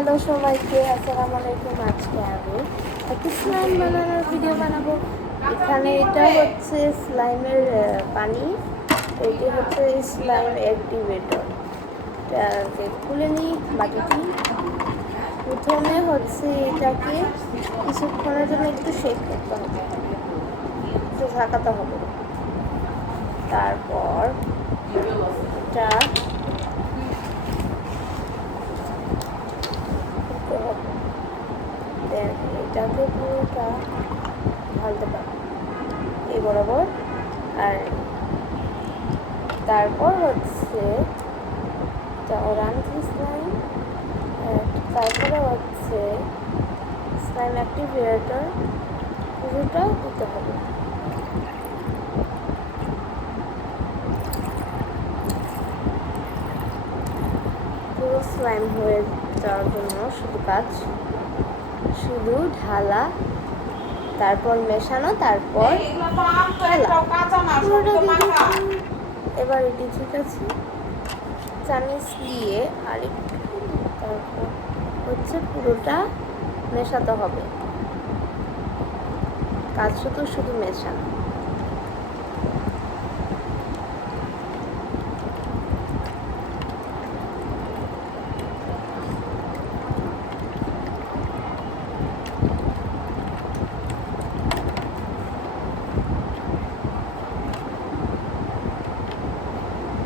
Hello সবাইকে, আসসালামু আলাইকুম। আজকে আমি একটি স্লাইম বানানোর ভিডিও বানাবো। এখানে এটা হচ্ছে স্লাইমের পানি, এটি হচ্ছে স্লাইম অ্যাক্টিভেটর। এটাকে খুলে নিই বাটিটি। প্রথমে হচ্ছে এটাকে কিছুক্ষণের জন্য একটু শেক করতে হবে, একটু ঝাঁকাতে হবে। তারপর এটা এটাকে পুরোটা ঢালতে পারবো এই বরাবর। আর তারপর হচ্ছে অরেঞ্জ স্লাইম, তারপরে হচ্ছে স্লাইম অ্যাক্টিভেটর পুরোটা দিতে হবে। পুরো স্লাইম হয়ে যাওয়ার জন্য শুধু ঢালা, তারপর মেশানো, তারপর এবার এটি ঠিক আছে। চামিচ দিয়ে আরেকটু, তারপর হচ্ছে পুরোটা মেশাতে হবে। কাজ শুধু মেশানো।